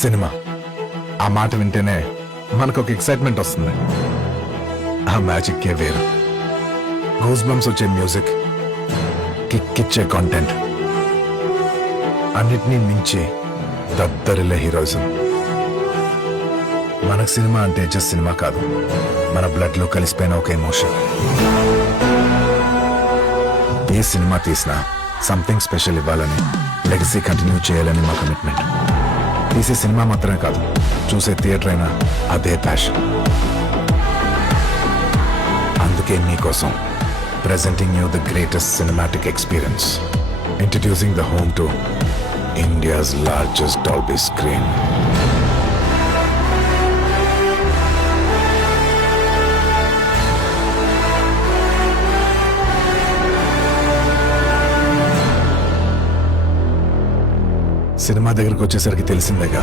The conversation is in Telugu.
సినిమా ఆ మాట వింటేనే మనకు ఒక ఎక్సైట్మెంట్ వస్తుంది. ఆ మ్యాజిక్కే వేరు. గూస్ బంప్స్ వచ్చే మ్యూజిక్, కిక్కిచ్చే కాంటెంట్, అన్నిటినీ మించి దద్దరిల్లే హీరోయిజం. మనకు సినిమా అంటే జస్ట్ సినిమా కాదు, మన బ్లడ్ లో కలిసిపోయిన ఒక ఎమోషన్. ఏ సినిమా తీసినా సంథింగ్ స్పెషల్ ఇవ్వాలని, లెగసీ కంటిన్యూ చేయాలని మా కమిట్మెంట్. తీసే సినిమా మాత్రమే కాదు, చూసే థియేటర్ అయినా అదే ప్యాషన్. అందుకే మీకోసం presenting you the greatest cinematic experience, introducing the home to India's largest Dolby screen. Cinema దగ్గరకు వచ్చేసరికి తెలిసిందేగా,